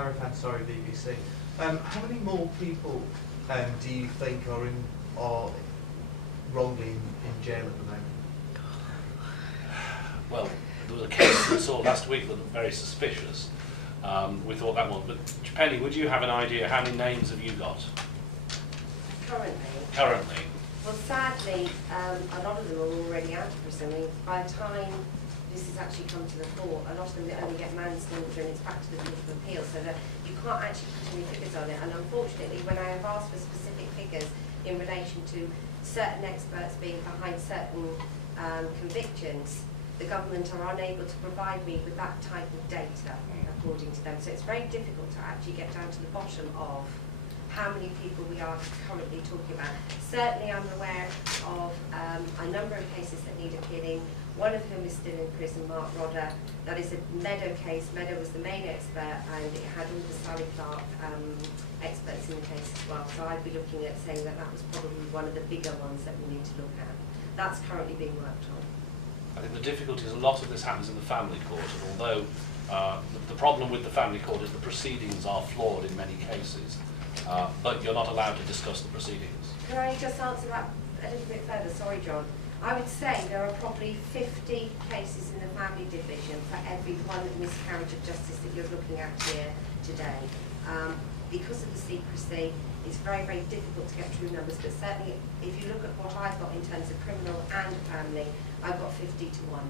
Arafat, sorry, BBC. How many more people do you think are wrongly in jail at the moment? Well, there was a case we saw last week that looked very suspicious. We thought that one. But Penny, would you have an idea how many names have you got? Currently? Well, sadly, a lot of them are already out of prison. By the time this has actually come to the fore, a lot of them only get manslaughter and it's back to the Court of Appeal, so that you can't actually put any figures on it. And unfortunately, when I have asked for specific figures in relation to certain experts being behind certain convictions, the government are unable to provide me with that type of data, according to them. So it's very difficult to actually get down to the bottom of how many people we are currently talking about. Certainly I'm aware of a number of cases that need appealing, one of whom is still in prison, Mark Rodder. That is a Meadow case. Meadow was the main expert and it had all the Sally Clark experts in the case as well. So I'd be looking at saying that that was probably one of the bigger ones that we need to look at. That's currently being worked on. I think the difficulty is a lot of this happens in the family court, and although the problem with the family court is the proceedings are flawed in many cases, but you're not allowed to discuss the proceedings. Can I just answer that a little bit further? Sorry, John. I would say there are probably 50 cases in the family division for every one miscarriage of justice that you're looking at here today. Because of the secrecy, it's very, very difficult to get true numbers, but certainly if you look at what I've got in terms of criminal and family, I've got 50 to 1.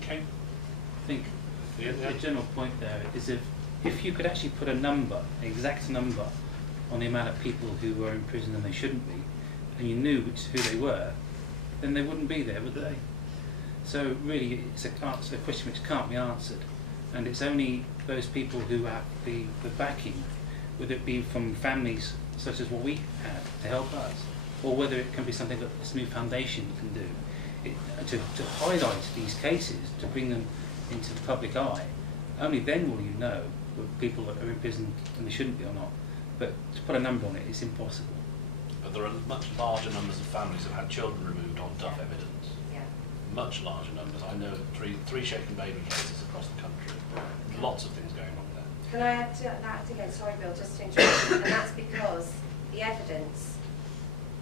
Okay. I think the general point there is if you could actually put a number, an exact number, on the amount of people who were in prison and they shouldn't be, and you knew who they were, then they wouldn't be there, would they? So really, it's a question which can't be answered, and it's only those people who have the backing, whether it be from families such as what we have to help us, or whether it can be something that this new foundation can do, to highlight these cases, to bring them into the public eye. Only then will you know whether people are in prison and they shouldn't be or not. But to put a number on it, it's impossible. But there are much larger numbers of families who have had children removed on tough evidence. Yeah. Much larger numbers. I know three shaken baby cases across the country. Lots of things going on there. Can I add to that again? Sorry, Bill, just to interrupt you. And that's because the evidence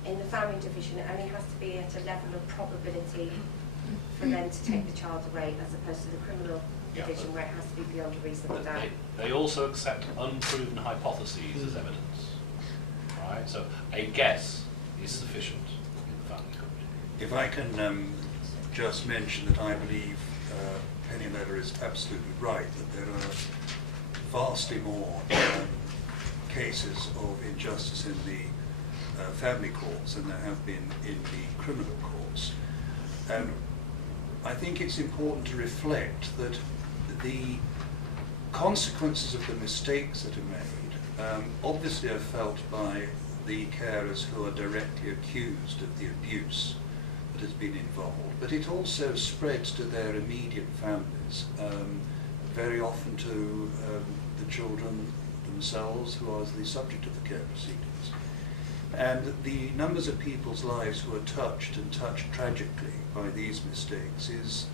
in the family division only has to be at a level of probability for them to take the child away, as opposed to the criminal division where it has to be beyond a reasonable doubt. They also accept unproven hypotheses as evidence. Right? So a guess is sufficient in the family court. If I can just mention that I believe Penny Leather is absolutely right, that there are vastly more cases of injustice in the family courts than there have been in the criminal courts. I think it's important to reflect that the consequences of the mistakes that are made obviously are felt by the carers who are directly accused of the abuse that has been involved, but it also spreads to their immediate families, very often to the children themselves who are the subject of the care proceedings. And the numbers of people's lives who are touched and touched tragically by these mistakes is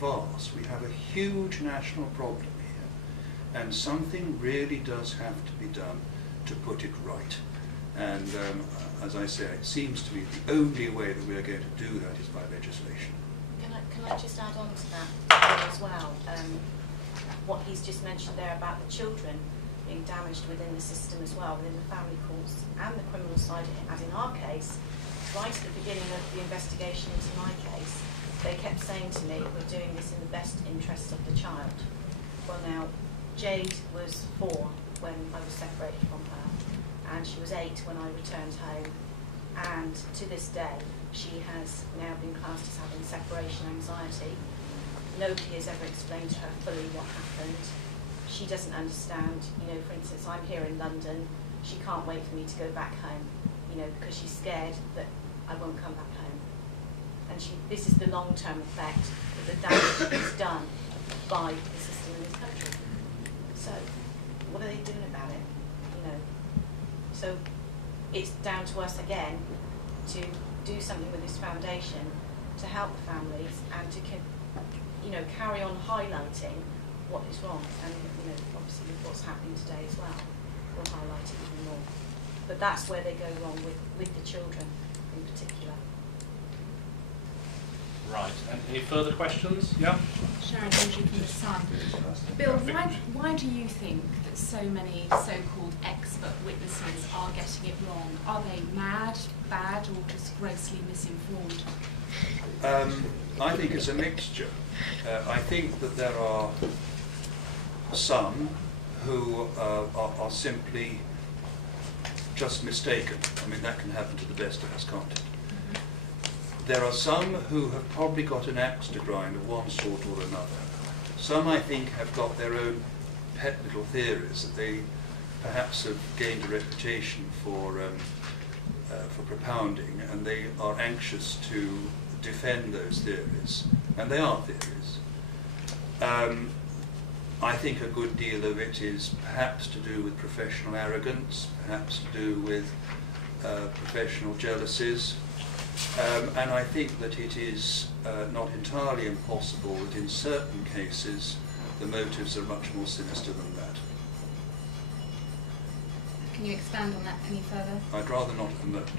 vast. We have a huge national problem here, and something really does have to be done to put it right. And as I say, it seems to me the only way that we are going to do that is by legislation. Can I just add on to that as well? What he's just mentioned there about the children being damaged within the system as well, within the family courts and the criminal side, as in our case, right at the beginning of the investigation into my case, they kept saying to me, we're doing this in the best interests of the child. Well now, Jade was 4 when I was separated from her, and she was 8 when I returned home, and to this day she has now been classed as having separation anxiety. Nobody has ever explained to her fully what happened. She doesn't understand, for instance, I'm here in London, she can't wait for me to go back home, because she's scared that I won't come back home. And this is the long-term effect of the damage that's done by the system in this country. So, what are they doing about it? So, it's down to us again to do something with this foundation to help the families and to, carry on highlighting what is wrong. And obviously obviously with what's happening today as well, will highlight it even more. But that's where they go wrong with the children in particular. Right. Any further questions? Yeah. Sharon Audrey from The Sun. Bill, why do you think that so many so-called expert witnesses are getting it wrong? Are they mad, bad, or just grossly misinformed? I think it's a mixture. I think that there are some who are simply just mistaken. I mean, that can happen to the best of us, can't it? There are some who have probably got an axe to grind of one sort or another. Some, I think, have got their own pet little theories that they perhaps have gained a reputation for propounding, and they are anxious to defend those theories, and they are theories. I think a good deal of it is perhaps to do with professional arrogance, perhaps to do with professional jealousies. And I think that it is not entirely impossible that in certain cases the motives are much more sinister than that. Can you expand on that any further? I'd rather not at the moment.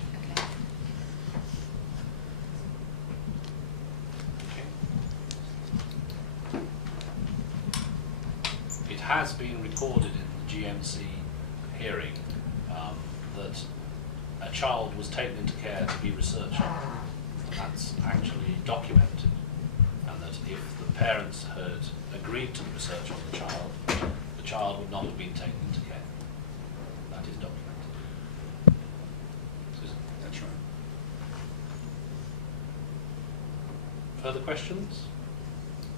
Okay. It has been recorded in the GMC hearing that a child was taken into care to be researched on. That's actually documented, and that if the parents had agreed to the research on the child would not have been taken into care. That is documented. That's right. Further questions?